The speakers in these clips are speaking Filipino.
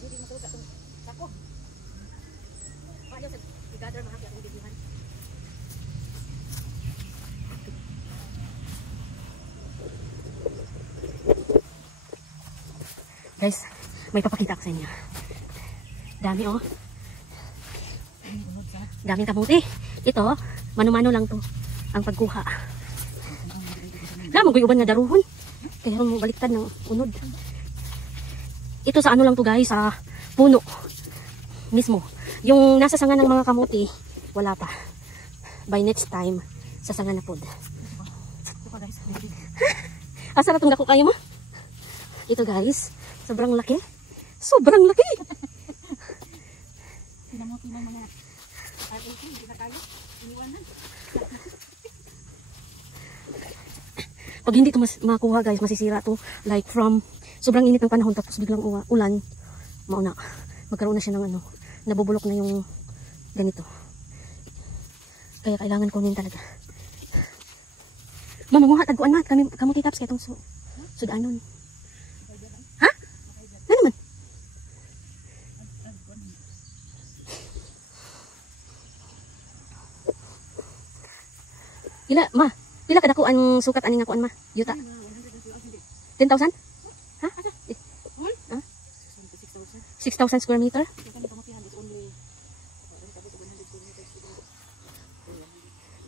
Hindi mo sa itong sako. Ayaw sa i-gather mahapya akong videohan. Guys, may papakita ko sa inyo. Dami oh. Daming kamuti. Ito, mano-mano lang to ang pagkuha. Lamang ko uban nga daruhon. Kaya mo baliktad ng unod. Ito sa ano lang to guys, sa puno mismo. Yung nasa sanga ng mga kamuti, wala pa. By next time, sa sanga na pod. Asa na itong dako kayo mo? Ito guys, sobrang laki. Sobrang laki. Pinamuti ng mga RAT, hindi na kayo. Iniwanan. Pag hindi ito makuha guys, masisira to. Like from sobrang init ng panahon tapos biglang ulan, mauna. Magkaroon na siya ng ano, nabubulok na yung ganito. Kaya kailangan kunin talaga. Mamanguha, taguan ma. Kamuti taps kaya itong sudanon. Ha? Ano naman? Pila, ma? Pila kadako ang sukat aning akuan ma? Yuta? 10,000? Ha? 6,000 square meter?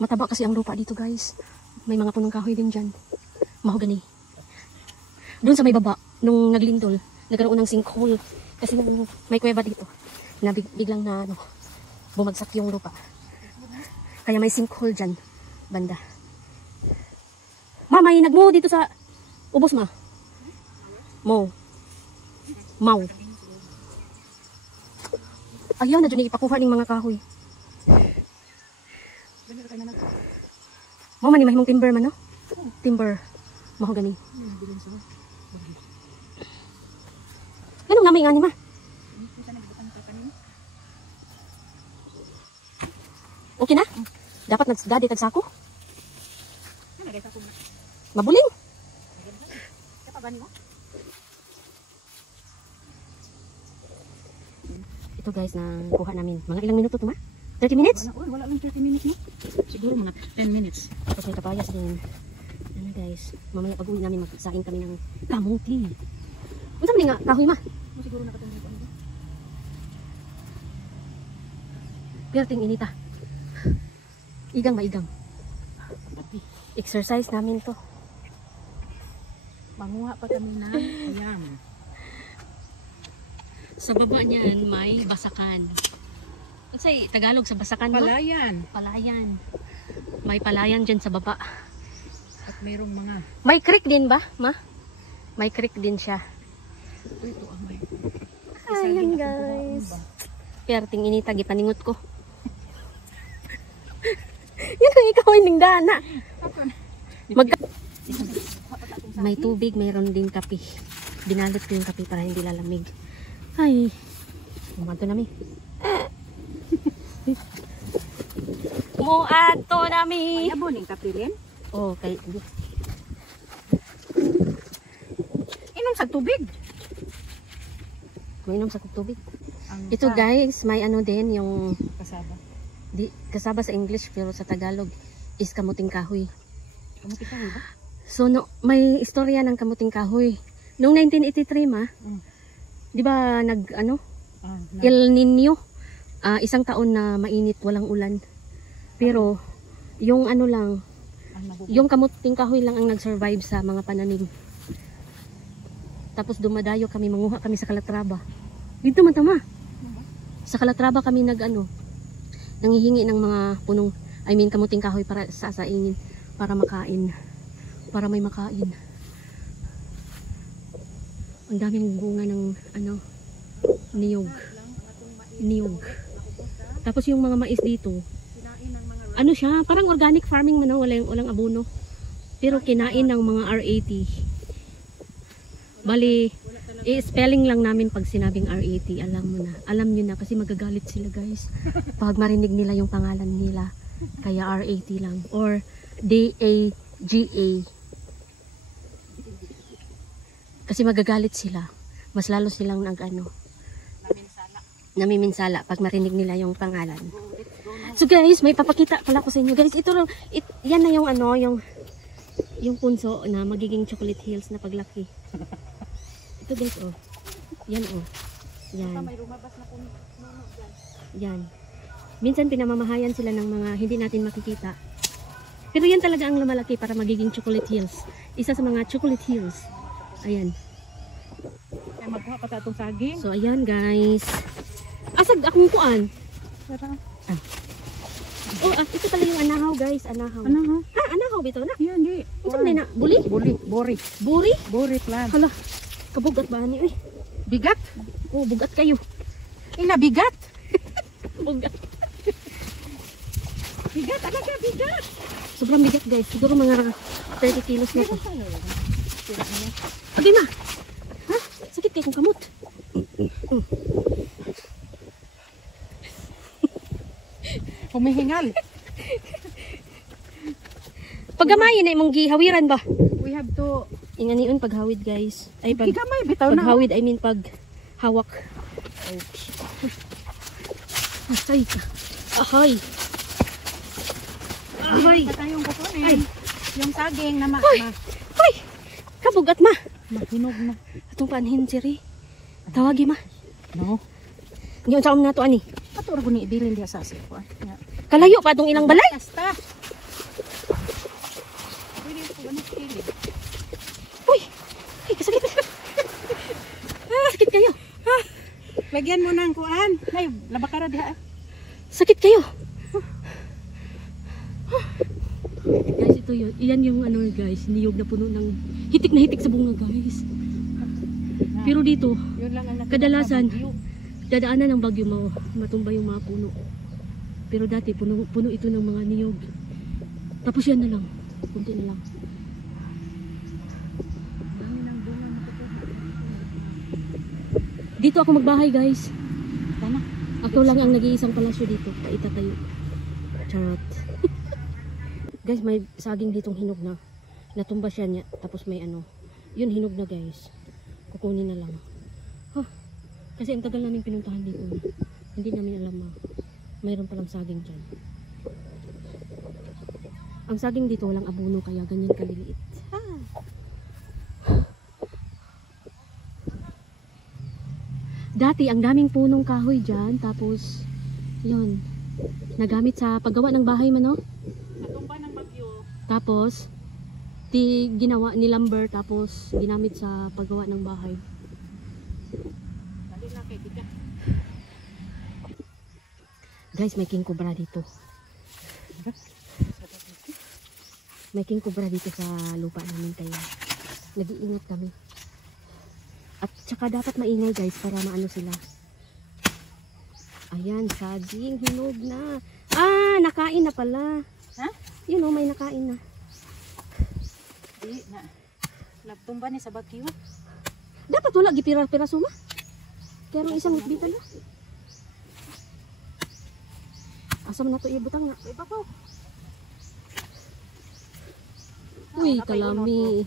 Mataba kasi ang lupa dito guys. May mga punong kahoy din dyan. Mahogany. Doon sa may baba, nung naglindol, nagkaroon ng sinkhole. Kasi may kuweba dito. Na biglang na ano, bumagsak yung lupa. Kaya may sinkhole dyan. Banda. Ma, may nagmo dito sa ubos ma. Mo. Mau. Ayaw na dyan ipakuha ng mga kahoy. Mo man ni mahimong timber man no? Timber. Mahogany. Anong namay nga ni ma? Okay na? Dapat nagdadi tagsako? Mabuling. Ito guys na kuha namin. Mga ilang minuto to ma? 30 minutes? Wala lang 30 minutes no? Siguro mga 10 minutes. Tapos may kabayas din. Ano guys, mamaya pag uwi namin magsaing kami ng kamuti. Ano sabi nga, kahoy ma? Siguro nakatungin ko ano. Perting inita. Igang maigang. Exercise namin to. Manguha pa kami na ayam. Sa baba niyan may basakan. Ano say Tagalog sa basakan? Palayan. Palayan. May palayan dyan sa baba. At mayroong mga... May creek din ba, ma? May creek din siya. Ito ang may... Ayan guys. Perting inita, gipaningot ko. Yan ang ikaw ay ningdana. May tubig, mayroon din kape. Binalot ko yung kape para hindi lalamig. Ay, umato nami. Umuato nami. Mayabon yung kapilin? Oh, kay Inom sa tubig. mainom sa tubig. Ang Ito guys, may ano din yung kasaba. kasaba sa English pero sa Tagalog is kamuting kahoy. Kamuting kahoy ba? So no, may istorya ng kamuting kahoy. Noong 1983 ma, di ba El Nino, isang taon na mainit, walang ulan. Pero yung ano lang, yung kamuting kahoy lang ang nag-survive sa mga pananim. Tapos dumadayo kami, manguha kami sa Calatrava. Dito man tama. Sa Calatrava kami nangihingi ng mga punong, kamuting kahoy para sasaingin, para makain. Para may makain. Ang daming bunga ng niyog. Niyog. Tapos yung mga mais dito, ano siya, parang organic farming man, walang abono. Pero kinain ng mga RAT. Bali, spelling lang namin pag sinabing RAT, alam mo na. Alam nyo na kasi magagalit sila guys. Pag marinig nila yung pangalan nila, kaya RAT lang. Or DAGA. Kasi magagalit sila. Mas lalo silang namiminsala pag marinig nila yung pangalan. So guys, may papakita pala ko sa inyo. Guys, yan na yung ano, yung punso na magiging chocolate hills na paglaki. Ito guys, oh. Yan, oh. Yan. May lumabas na puno dyan. Yan. Minsan pinamamahayan sila ng mga hindi natin makikita. Pero yan talaga ang lumalaki para magiging chocolate hills. Isa sa mga chocolate hills. Ayan. Kaya magkuha pa sa itong saging. So ayan guys. Asag akong kuan. Sarap. Ito pala yung anahaw guys. Anahaw. Ano ha? Anahaw bito na. Yan, di. Ito na na. Buli? Buri. Buri? Buri plan. Hala. Kabugat ba ni? Uy. Bigat? Oh, bugat kayo. Nabigat. Bugat. Bigat, talaga bigat. Sobrang bigat guys. Siguro mga 30 kilos na to. Abi ma. Ha? Sakit kayo kung kamot. Humihingal. Pagamayin na imong gihawiran ba? We have to... Inganiun paghawid guys. Ay pag Kigamay, bitaw na. paghawid I mean pag hawak. Ay. Ahay. Ahay. Sa tayong kukunin. Ay. Yung saging na Ay. Kabugat ma. mahinog na. Atong panhin siri. Tawagi ma. No. Ngayon sa na to ani. Ato ra guni ibilin diya sa sikuan. Kalayo pa atong ilang balay. Basta. Pwede ko ganit kilid. Uy. Ay, kasakit. Sakit kayo. Lagyan mo ng kuan. Ay, labakara diha. Sakit kayo. Guys, ito yun. Iyan yung ano guys, niyog na puno ng hitik na hitik sa bunga guys. Pero dito, Yun lang ang nakita kadalasan, sa bagyo. dadaanan ng bagyo matumba yung mga puno. Pero dati, puno ito ng mga niyog. Tapos yan na lang. Kunti na lang. Dami ng bunga na tutubo. Dito ako magbahay guys. Tama. Ako lang ang nag-iisang palasyo dito. Itatayo. Charot. Guys, may saging ditong hinog na. Natumba siya niya. Tapos may ano. Yun hinog na guys. Kukunin na lang. Huh. Kasi ang tagal namin pinuntahan dito. Hindi namin alam mayroon palang saging dyan. Ang saging dito walang abono kaya ganyan kaliliit. Dati ang daming punong kahoy dyan. Tapos yun. Nagamit sa paggawa ng bahay man, no? Natumba ng bagyo. Tapos ginawa ni lumber. Tapos ginamit sa paggawa ng bahay. Dali na kay bigat. Guys, may king cobra dito. May king cobra dito sa lupa namin kaya nag-iingat kami. At saka dapat maingay guys para maano sila. Ayan, saging, hinog na. Nakain na pala. Ha? Yun may nakain na. Di na. Nagtumba ni sa bagyo. Dapat wala gipira-piraso ma. Kaya rin isang bitbitan na. Asam na to ibutang nga. Iba ko. Uy, kalami.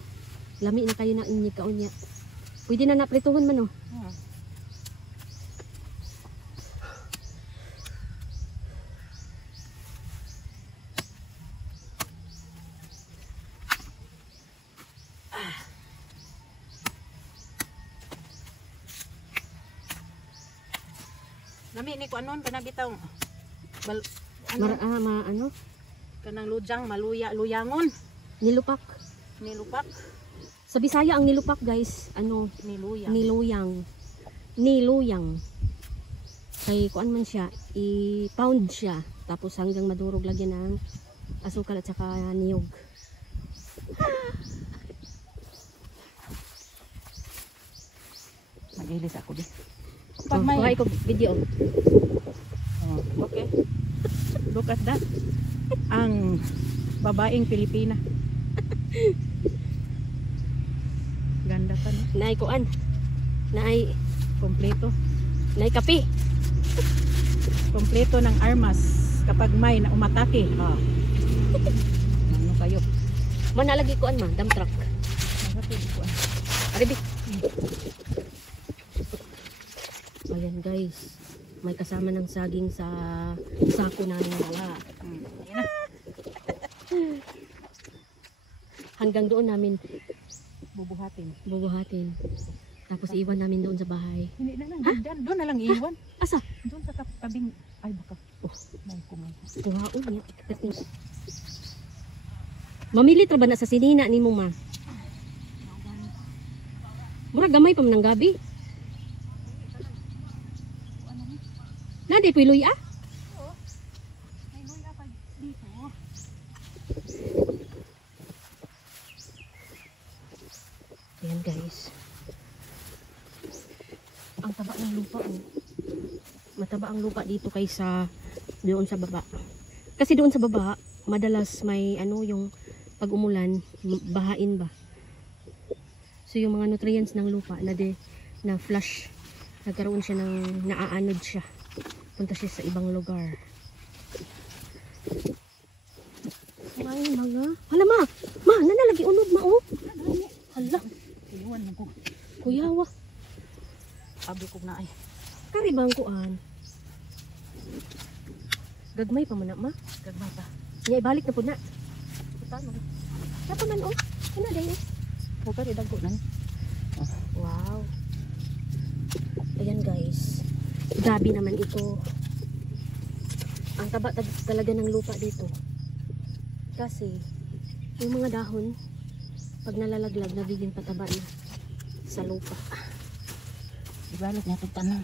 Lami na kayo na inyig kaunya. Pwede na naprituhon man, oh. Nami ni ko anon kana bitaw. Ano? Kanang lujang luyangon. Nilupak. Nilupak. Sa Bisaya ang nilupak, guys, ano? Niluyang. Niluyang. Kay kuan man siya, i-pound siya. Tapos hanggang madurog lagyan ng asukal at saka niyog. Mag-ilis ako di. Pag may ko video. Okay. Look at that. Ang babaeng Pilipina. Ganda pa no? Naay kuan. Naay Kompleto. kape. Kompleto ng armas kapag may na umatake. Ano kayo? Manalagi kuan ma, dump truck. Aribi. Ayan guys. May kasama ng saging sa sako namin dala. Ayan na. Hanggang doon namin Bubuhatin. Tapos iwan namin doon sa bahay. Hindi na lang. Doon na lang iiwan. Asa? Doon sa tabing. Ay baka. May kumay. Kuhaon niya. Mamilit ra ba na sa sinina ni mo ma? Mura gamay pa man ng gabi. Nadi po iluya? May luya pa dito. Ayan guys. Ang taba ng lupa oh. Mataba ang lupa dito kaysa doon sa baba. Kasi doon sa baba, madalas may ano yung pag umulan, bahain ba. So yung mga nutrients ng lupa na flush, nagkaroon siya ng naaanod siya. Punta siya sa ibang lugar. May mga, hala ma, nanalagi unod ma oh. Hala, Iwan mo ko. kuyawa. Sabi ko na ay. Karibang kuan. Gagmay pa man na ma. Gagmay pa. Nya ibalik na po na. Ito no. Napa man oh. Ina day eh. Huwag ka ridagko na. Wow. Ayan guys. Gabi naman ito. Ang taba talaga ng lupa dito. Kasi yung mga dahon pag nalalaglag nagiging pataba na sa lupa. Ibalik natin tanong.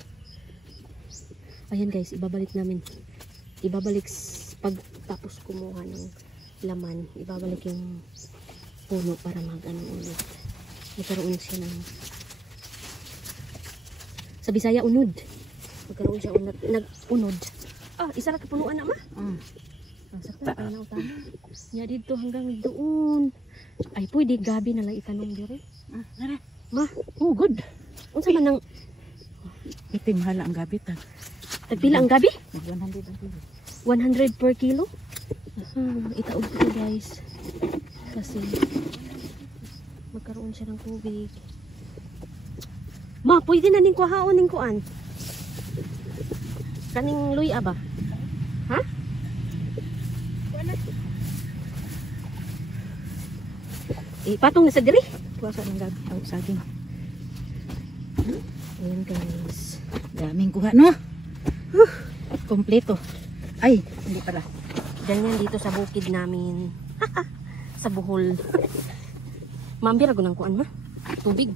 Ayan guys, ibabalik namin. Pag tapos kumuha ng laman, ibabalik yung puno para mag-ano ulit. Magkaroon siya ng sa Bisaya unod. Magkaroon siya nag-unod. Isa lang kapunuan na ma. Sakta pa na utama. Nya dito hanggang doon. Ay pwede gabi na lang itanong dire. Ma, Oh, good. unsa man nang Itim hala ang gabi ta. tagpila ang gabi? Mag 100 ang kilo. 100 per kilo? Itaog ko guys. Kasi magkaroon siya ng tubig. Ma, pwede na ning kuhaon ning kuan. Kaning luya ba? Ha? Patong na sa diri. Puwasa ng gabi. Aw, saging. Ayan guys. Daming kuha, no? Kompleto. Ay, hindi pala. Ganyan dito sa bukid namin. Sa Bohol. Mambira ko ng kuan ma. Tubig.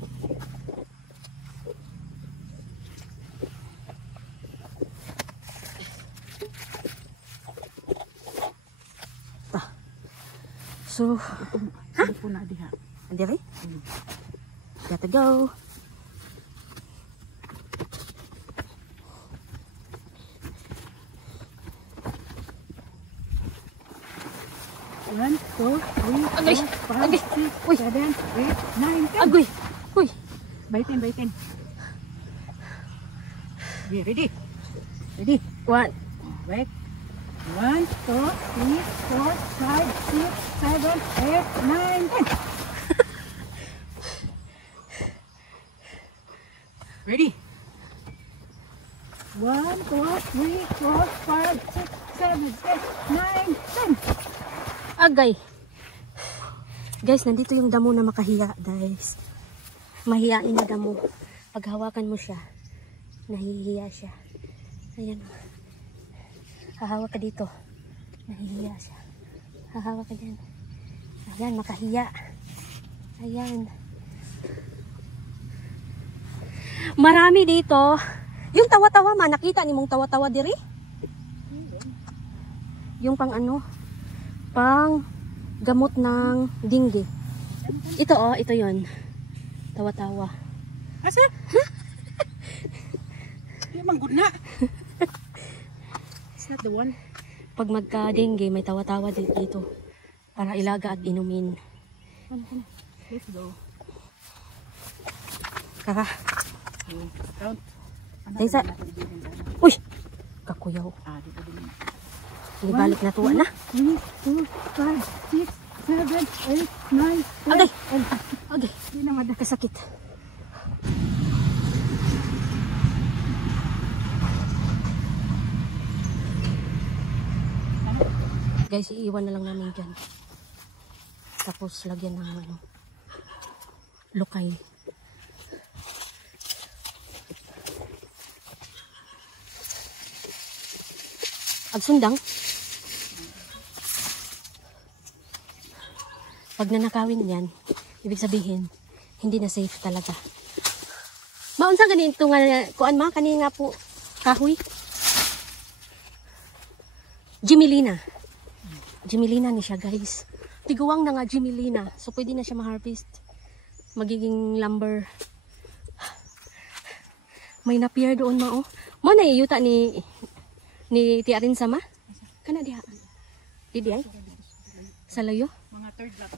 So, Hindi po na diha. Andiri? Gotta go. One, two, three, Agay! four, Agay! five, six, Uy! 7, 8, 9, 10. Agoy! Uy! Baitin. Okay, ready? Ready? One. Wait. 1, 2, 3, 4, 5, 6, 7, 8, 9, 10. Ready? 1, 2, 3, 4, 5, 6, 7, 8, 9, 10. Agay! Guys, nandito yung damo na makahiya, guys. Mahiyain na damo. Pag hawakan mo siya, nahihiya siya. Ayan. Hahawak ka dito. Nahihiya siya. Hahawak ka dyan. Ayan, makahiya. Ayan. Marami dito. Yung tawa-tawa ma, nakita ni mong tawa-tawa diri? Yung pang ano? Pang gamot ng dingge. Ito oh, ito yon. Tawa-tawa. Asa? Di man good na. It's not the one. Pag magka-dengue, may tawa-tawa dito para ilaga at inumin. Let's go. Kaka. Count. Daysa. Uy! Kakuyaw. Dito din. Ibalik na tuwa na. 3, 2, 5, 6, 7, 8, 9, 10. Agay! Agay! Di na mada. Kasakit. Guys, iiwan na lang namin dyan. Tapos lagyan ng ano, lukay. Agsundang. Pag nanakawin yan, ibig sabihin, hindi na safe talaga. Maunsa ganito nga, kuan ma, kanina nga po, kahoy. Jimelina. Jimelina ni siya guys. Tiguang na nga Jimelina. So pwede na siya ma-harvest. Magiging lumber. May napier doon ma oh. Mo na iyuta ni Tiarin sama? Kana diha. Di ay? Sa layo? Mga third lot.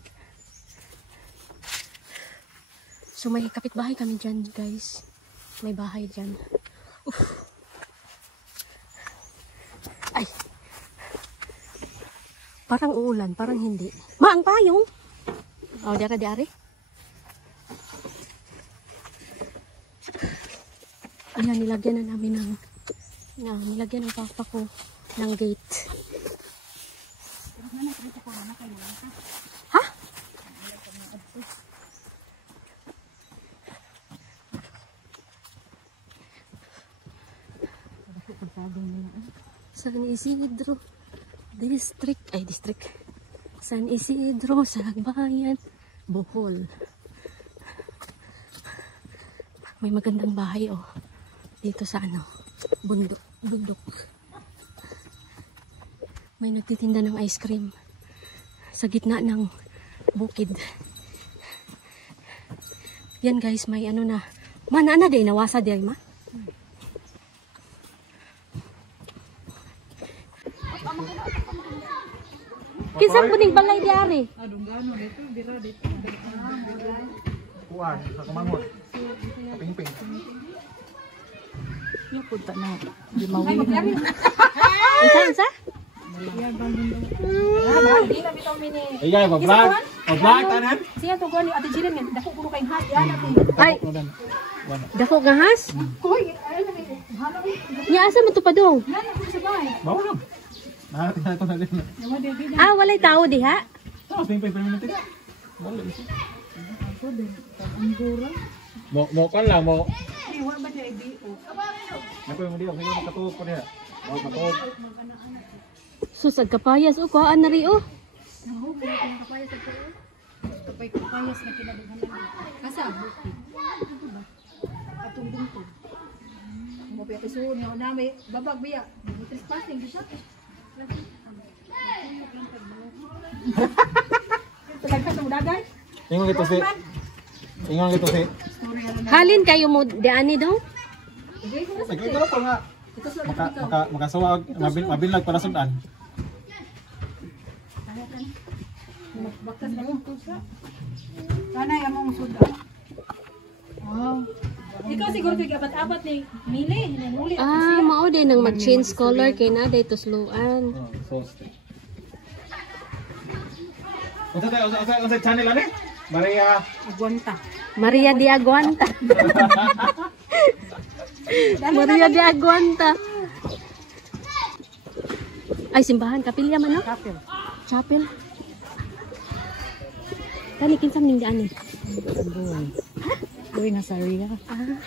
So may kapitbahay kami dyan guys. May bahay dyan. Uf. Ay. Parang uulan, parang hindi. Maang payong. Oh, diya ka diari. Ayan, nilagyan na namin nilagyan ng papa ko ng gate. Ha? San Isidro District, San Isidro, Salagbayan, Bohol. May magandang bahay oh. Dito sa ano, bundok. May nagtitinda ng ice cream sa gitna ng bukid. Yan guys, may ano na. Mana day nawasa day ma. Kisang buning balay di ari. Adunggano dito, dira dito. Kuan, sa Kumangon. Ping-ping. Yung punta na. Di mawin. Isa? Ay, guys, mag-vlog. Mag-vlog, tanan. Siya to gani ate Jiren nga dako kuno kay hat yan ate. Ay, dako gahas? Koy, ay na hala ko. Nya asa mo to pa dong? Nan ko sa bahay. Bawa lang. Narating na ito na din. Naman di di. Ah, walay tao diha. Tapos, ping-ping per minute. Wala isi. Ako din. Ang dura. Mo kan lang, mo. Ay wa ba di di o. Ako yung hindi, ako yung makatuog ko niya. Makatuog. Susag kapayas o kuhaan na ri o. Naho mo yung kapayas sa ko. Kapayas na kinadughan lang. Kasa buki. Atong dungtod. Mo pa ito suon nga na may babag biya. Trespassing di siya. Talaga sa mudagan. Ingon ito si. Ingon ito si. Halin kayo mo diani dong? Sige, ito pa nga. Makasawag, mabilag para sundan. Baktas na yung tusa. Sana yung mong suda. Wow. Ikaw siguro kay abat-abat ni Mili, hinuli Ah, mao din nang mag-change color kay na day tusluan. Soste. Unsa channel ani? Maria. Aguanta. Maria de Aguanta. Maria de Aguanta. Ay, simbahan. Kapilya man, no? Kapil. Chapel. Tani, kinsam ning daan eh. Buhay. Buhay na sa Ria. Ah.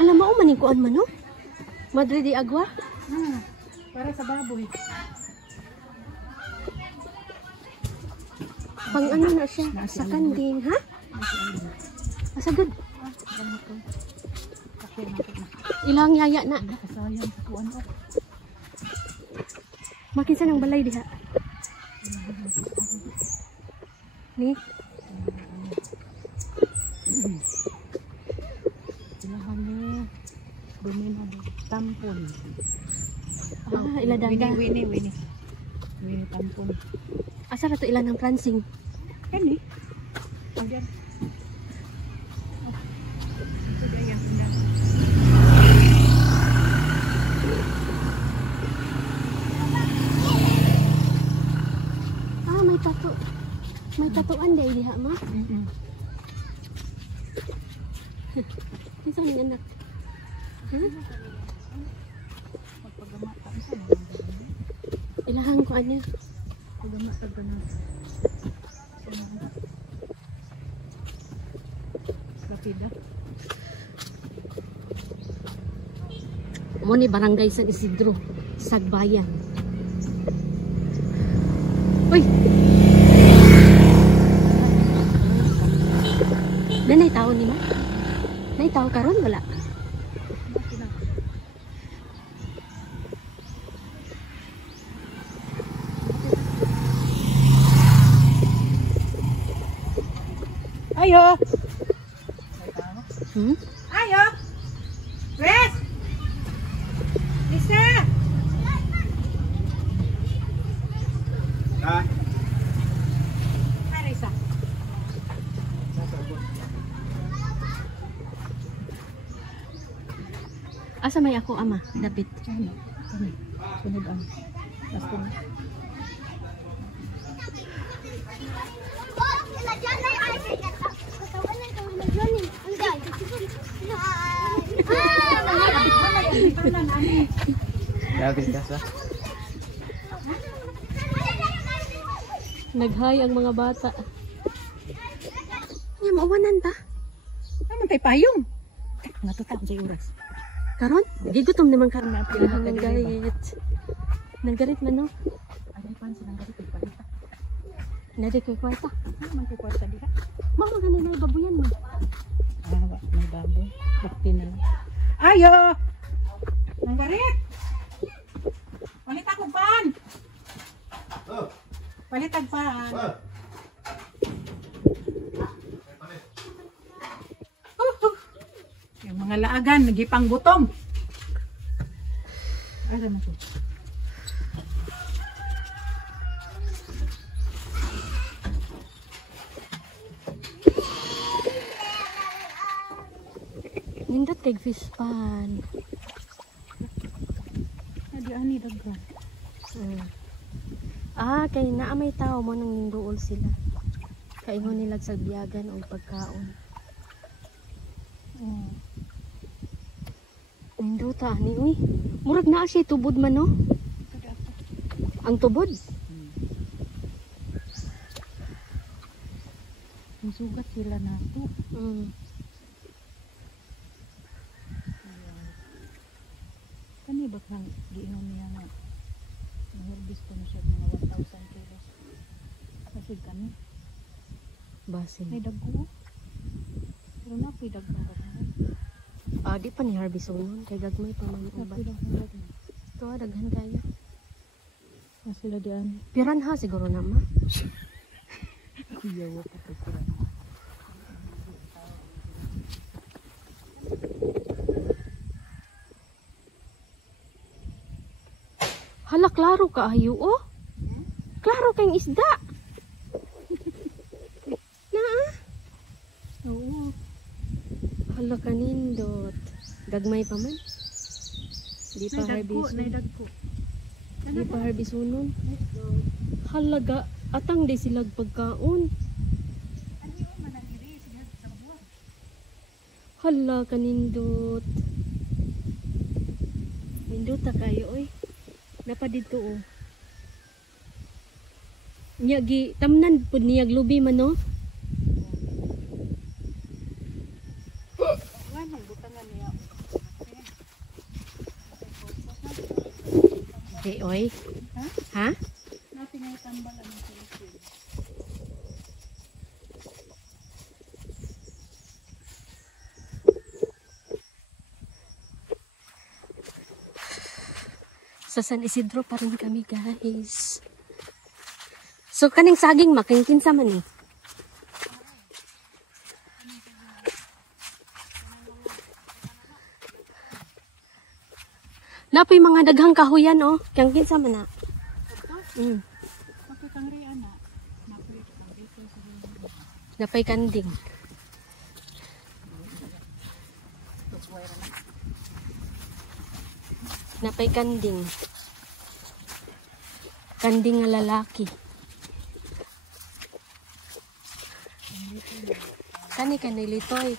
Hala, mao maningkuan man, no? Madre de Agua. Para sa baboy. Pang ano na siya? Sa kanding, ha? Masagod. Ilang yaya na. Kasayang sa kuwan o. Makinsa ng balay diha. Ni? Ilahan niya. Dumina do. Tampon. Ah, iladaga. Winnie tampon. Asa ra to ilan ng prancing? Kani? Ayan. Ah, may tato. May tatuan day diha ma. Kinsa man anak? Ha? Pagpagamata sa mga Ilahang ko ano. pagamata ba na. Lapida. Mo ni barangay San Isidro, Sagbayan. Uy. Nanay tao ni mo? Nay tao karon wala. Ayo. Hmm? Ayo. Wes. Lisa. Ah, Hi, Lisa. Asa may ako ama, dapit. Ano? Kani. Sunod ang. Last one. grabe ka sa. Naghay ang mga bata. Nya mauwanan ta. Naman tayo payong. Natutaon sa oras. Karon, gigutom naman karon. Na, Kailangan ng pinakagalit ba? garit. Nang garit man no. Ay, pansin ang galit. Palita. Nadi koy kwarta. Naman ko kwarta diha. Mao man ganay babuyan mo. May baboy. Bakti na lang. Ayo! Nanggarit! Palit ako pan! Oh, Palit ang pan! oh. Yung mga laagan, nagipang gutom. Ano na ito? Nindot kay fish pan. Adi ani daghan. Kay naa may tao mo nang ninduol sila. Kaingon nila sa biyagan o pagkaon. Ninduta ani uy. Murag naa siya tubod man no. Ang tubod. Sugat sila na ito. Kani ba kang giingon niya nga maharbis ko na siya mga 1,000 kilos. Kasi kani, Basin. may dagko. Pero na po'y dagko ka na. Di pa ni Harvey Sonon. Kay gagmay pa man Na uban. po'y dagko ka na. Ito daghan kaya. Na sila diyan. Piran ha siguro na ma. Kuyawa pa ko sila. Hala, klaro ka ayo oh. Klaro kayong isda. Naa. Oo. Hala kanindot. Gagmay pa man. Di pa Harvey May Sonon. dagko. Di pa Harvey Sonon. Halaga. Atang di sila pagkaon. Hala kanindot. Nindot ta kayo oy. Napa dito oh. Nya gi tamnan pud niyag lubi man no. Wala butangan niya. Di oy. Ha? Ha? Natin nga tambalan ng Pilipino. Sa San Isidro pa rin kami guys. So kaning saging makingkinsa man eh. Napoy mga daghang kahuyan oh. Kang kinsa man na. Kapag kang riyan na, napulit kang dito sa mga. Napay kanding. Napay kanding. Kanding nga lalaki. Kani kanilitoy.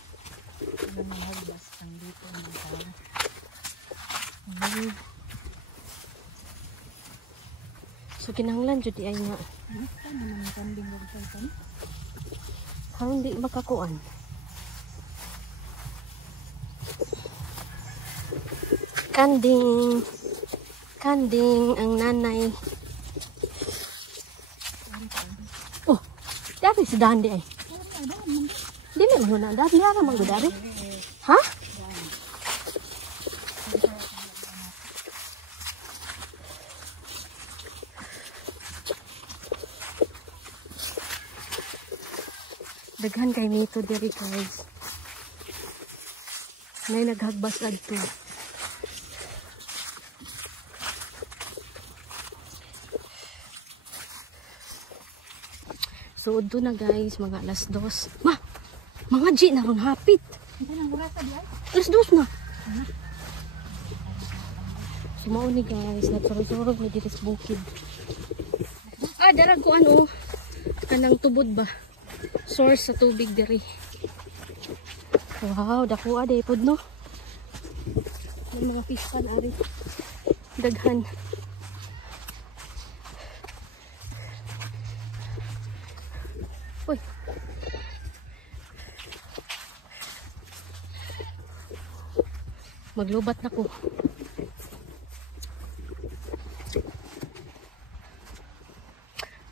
Ang mga hagbas ang dito ng tao. So kinahanglan jud di ay nga Ano naman ang kanding mo ito? harong di makakuan. Kanding. Kanding ang nanay. Oh, dari si Dandi ay. Dili man na dad niya ra man dari. Ha? Daghan kay nito diri guys. May naghagbas adto. So, doon na guys, mga alas 2. Ma! Mga G na ron hapit. Ito nang burasa di ay? Alas 2 na. Sumao ni guys, nagsurog-surog ni Diris Bukid. Ah, darag ko ano, kanang tubod ba? Source sa tubig diri. Wow, dakuha day pod no. May mga fish pan ari. Daghan. Uy. Maglubat na ko.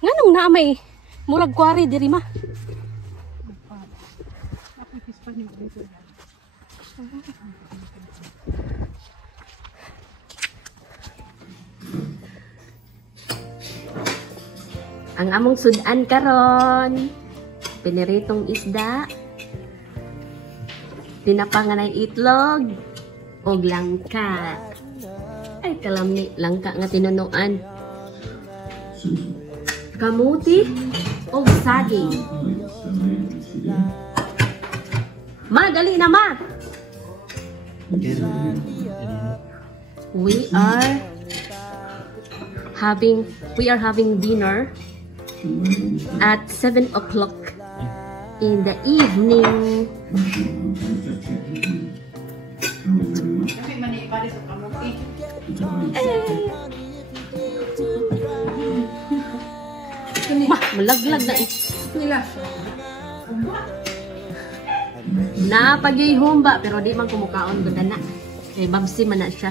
Nganong na may murag kwari diri ma? Ako pispan yung dito. Ang among sudan karon, piniritong isda, pinapanganay itlog, og langka. Ay kalamni, langka nga tinunuan. Kamuti og saging. Ma, gali na ma. We are having dinner at 7 o'clock in the evening. Kasi manipali sa kamuti. Ma, malaglag na eh. Nila. Napagyoy humba pero di man kumukaon ganda na. Kay babsi man na siya.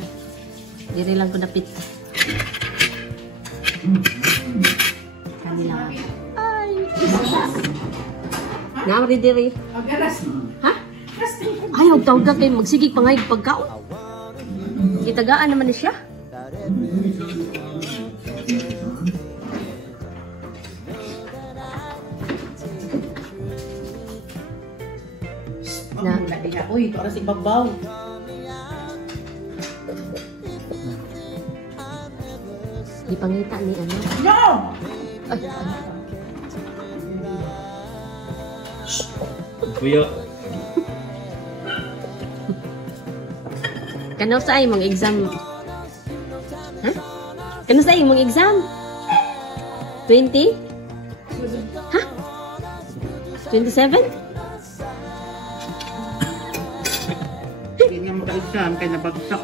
Diri lang ko dapit. Kanila. Ay, isa. Namri diri. Agaras. Ha? Ay, og tawag kay magsigig pangayig pagkaon. Itagaan naman ni siya. Na, Uy, ito si Babaw. ipangita ni ano. No! Ay, ay. Kuya. Kano sa imong exam? Ha? Kano sa imong exam? 20? Ha? 27? Hindi nga maka-exam kaya nabagsak.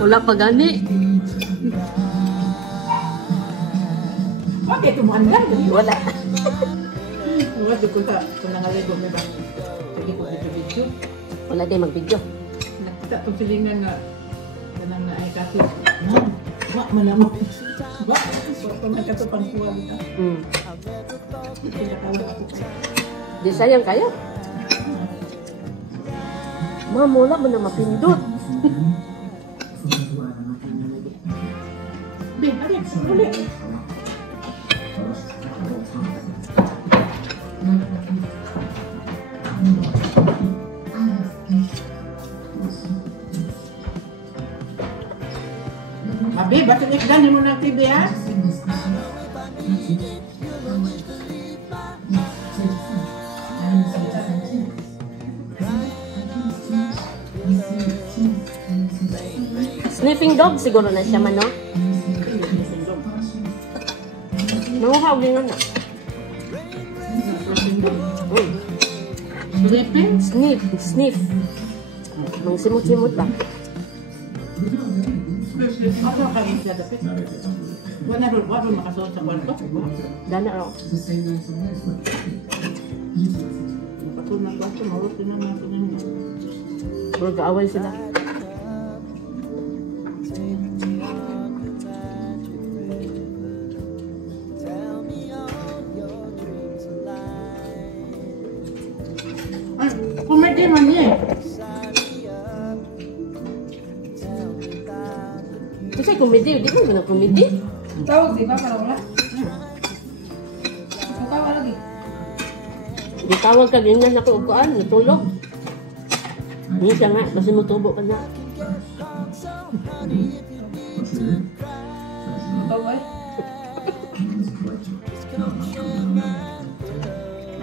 Wala pa gani. Okay, tumuandan. Wala. Wala ko ta. Kung nangalay ko may ba? Hindi ko dito video. Wala din mag-video. Nakita itong silingan nga. Ganang na ay kasi. Wak manamo. Wak. So, ito man kato pangkuha dito. Pinatawa ako. Di sayang kayo. Ma'am, wala mo na mapindot. Bin, alin, uli. Mabi, ba't inikdanin mo ng TV, ha? Sniffing dog siguro na siya man, no? Nanguhaw din na. Sleeping? Sniff. Sniff. Mga simot-simot ba? Ako kain siya dapat. Wala rin makasuot sa kwarto. Dana raw. Makasuot na kwarto, mawag din naman ako niya. Pero gaaway sila. Ay, kumedi man niya eh. Kasi komedi, di ko na komedi. Tawag, di ba? Para wala. Ang tawag lagi. Gitawag ka din na nakuupuan, natulog. Hindi siya nga, kasi mutubo ka na. Tawag.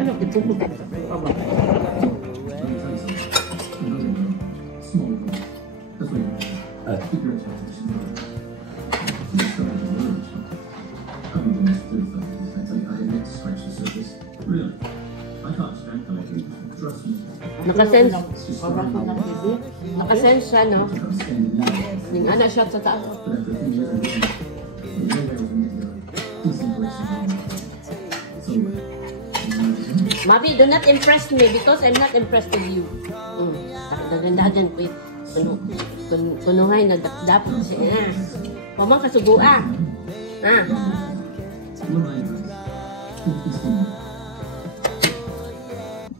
Ano, itubo ka. Nakasense. Nakasense siya, no? Yung ana shot sa taas. Mabi, do not impress me because I'm not impressed with you. Dagan-dagan ko eh. Kunuhay, nagdap siya. Pamang kasugua. Ah.